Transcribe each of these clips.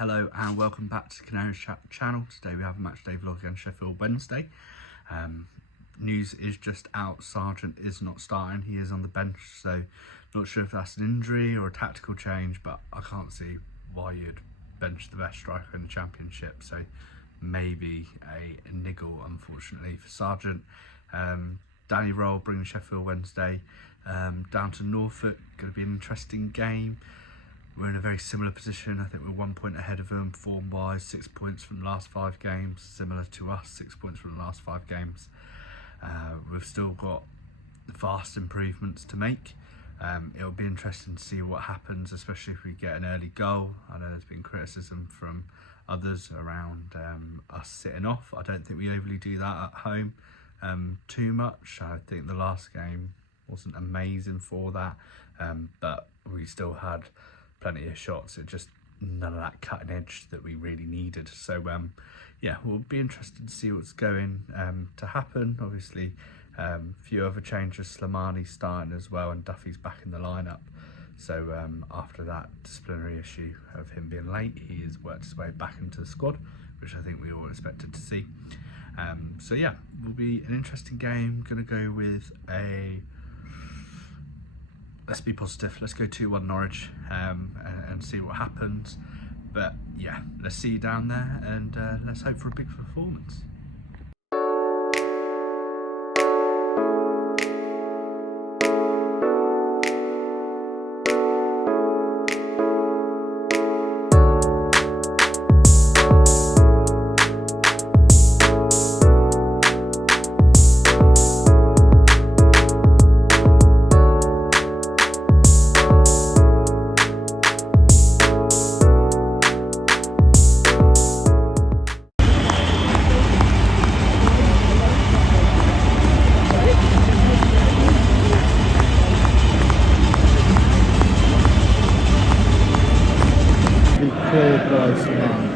Hello and welcome back to Canary's Chat channel. Today we have a match day vlog against Sheffield Wednesday. News is just out, Sargent is not starting, he is on the bench, so not sure if that's an injury or a tactical change, but I can't see why you'd bench the best striker in the Championship, so maybe a niggle unfortunately for Sargent. Danny Roll bringing Sheffield Wednesday down to Norfolk, going to be an interesting game. We're in a very similar position. I think we're 1 point ahead of them form-wise, 6 points from the last 5 games, similar to us, 6 points from the last 5 games. We've still got vast improvements to make. It'll be interesting to see what happens, especially if we get an early goal. I know there's been criticism from others around us sitting off. I don't think we overly do that at home too much. I think the last game wasn't amazing for that, but we still had plenty of shots. It just none of that cutting edge that we really needed. So yeah, we'll be interested to see what's going to happen. Obviously a few other changes, Slimani starting as well and Duffy's back in the lineup. So after that disciplinary issue of him being late, he has worked his way back into the squad, which I think we all expected to see. So yeah, will be an interesting game. Gonna go with a, let's be positive, let's go 2-1 Norwich and see what happens. But yeah, let's see you down there and let's hope for a big performance. Cleared by Slimani.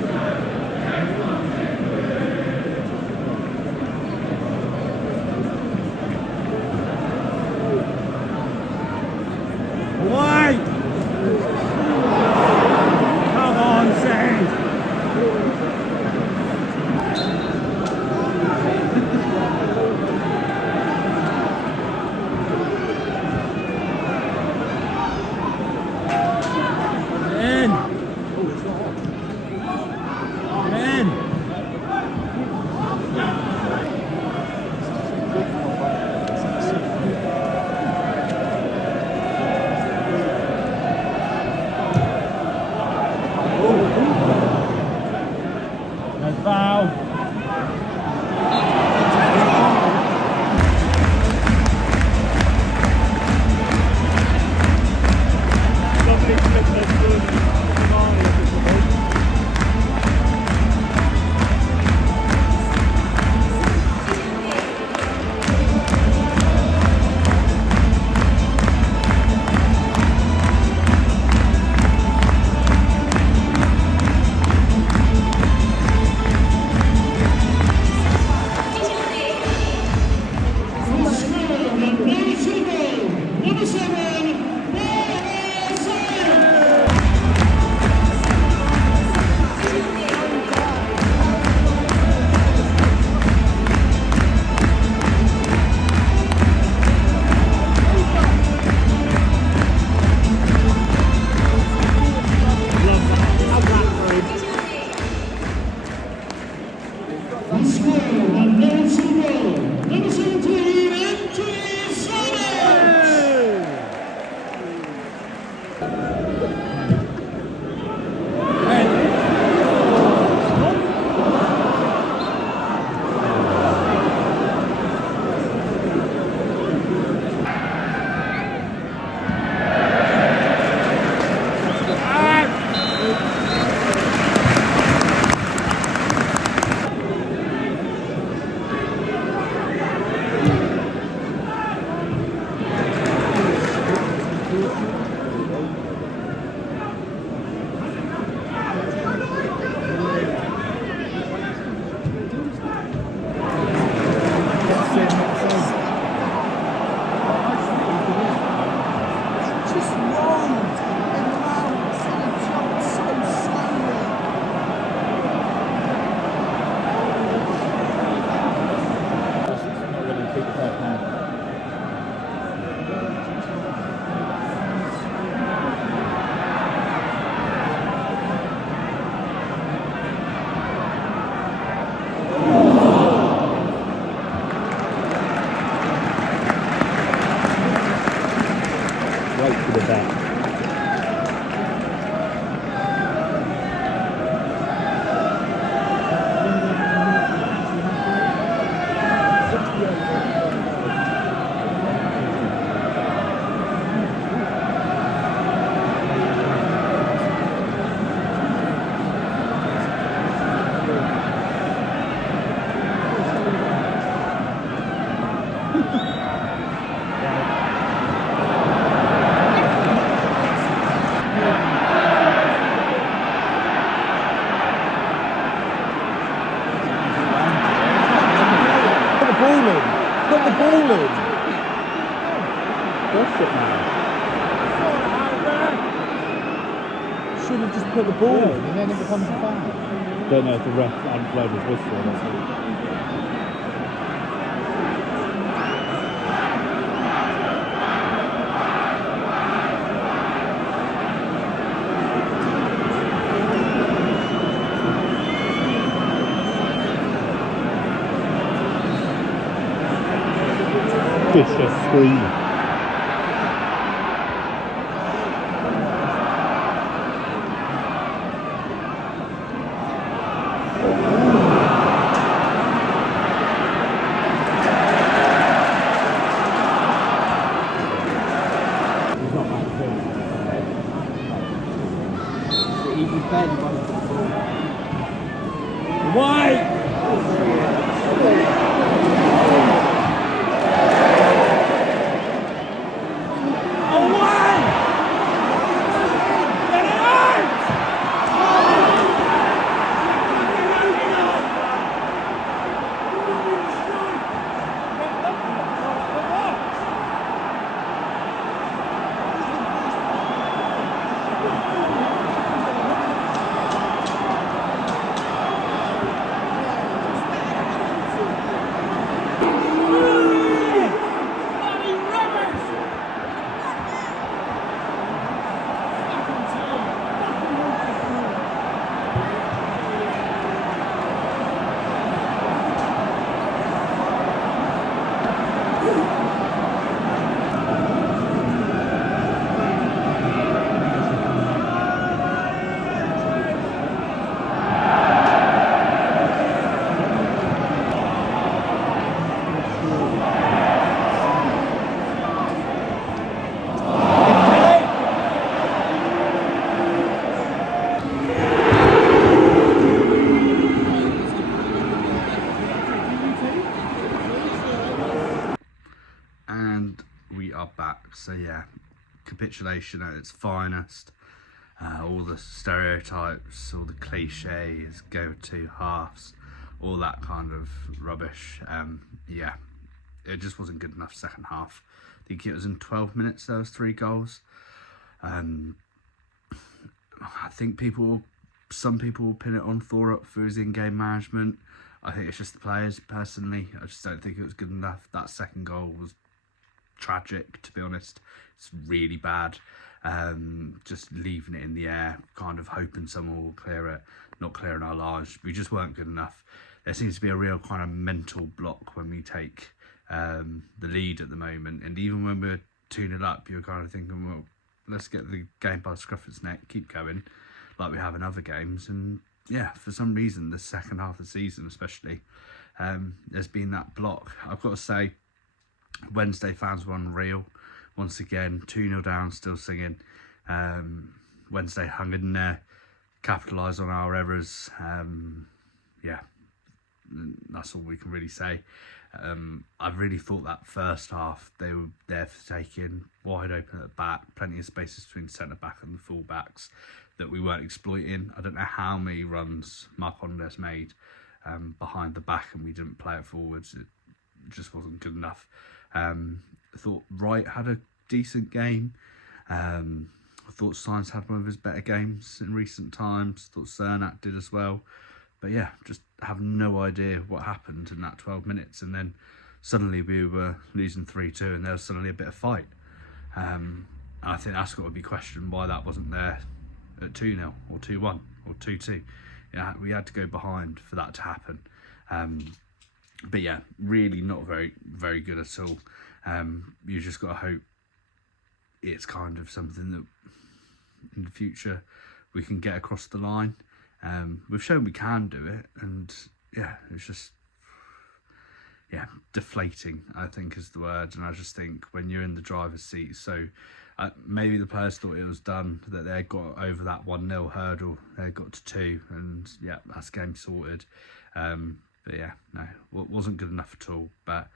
Wait! Come on, Zane! In! to put the ball in and then it becomes a foul. Don't know if the ref hadn't blown his whistle or something. Vicious scream. Why? And we are back. So yeah, capitulation at its finest. All the stereotypes, all the cliches, go-to halves, all that kind of rubbish. Yeah, it just wasn't good enough second half. I think it was in 12 minutes there was 3 goals. I think some people will pin it on Thorup for his in-game management. I think it's just the players, personally. I just don't think it was good enough. That second goal was tragic, to be honest. It's really bad. Just leaving it in the air, kind of hoping someone will clear it, not clearing our lines. We just weren't good enough. There seems to be a real kind of mental block when we take the lead at the moment. And even when we're 2-0 up, you're kind of thinking, well, let's get the game by the scruff of its neck, keep going, like we have in other games. And yeah, for some reason, the second half of the season especially, there's been that block. I've got to say, Wednesday fans were unreal. Once again, 2-0 down, still singing. Wednesday hung in there, capitalised on our errors. Yeah, that's all we can really say. I really thought that first half they were there for taking, wide open at the back, plenty of spaces between centre back and the full backs that we weren't exploiting. I don't know how many runs Marcondes made behind the back and we didn't play it forwards. It just wasn't good enough. I thought Wright had a decent game. I thought Sainz had one of his better games in recent times. I thought Cernak did as well. But yeah, just have no idea what happened in that 12 minutes. And then suddenly we were losing 3-2 and there was suddenly a bit of fight. And I think that's got to be questioned why that wasn't there at 2-0 or 2-1 or 2-2. Yeah, we had to go behind for that to happen. But yeah, really not very, very good at all. You just got to hope it's kind of something that in the future we can get across the line. We've shown we can do it, and yeah, it's just, yeah, deflating, I think is the word. And I just think when you're in the driver's seat, so maybe the players thought it was done, that they got over that 1-0 hurdle, they got to 2, and yeah, that's game sorted. But yeah, no, it wasn't good enough at all. But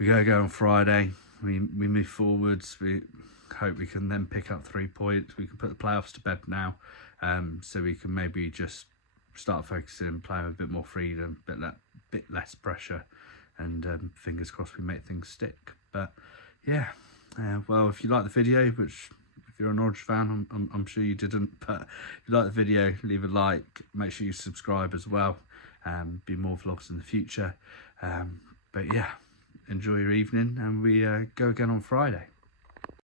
we go on Friday, we move forwards, we hope we can then pick up 3 points. We can put the playoffs to bed now, so we can maybe just start focusing, play with a bit more freedom, bit less pressure, and fingers crossed we make things stick. But yeah, well, if you like the video, which if If you're a Norwich fan, I'm sure you didn't, but if you like the video, leave a like, make sure you subscribe as well. Be more vlogs in the future. But yeah, enjoy your evening, and we go again on Friday.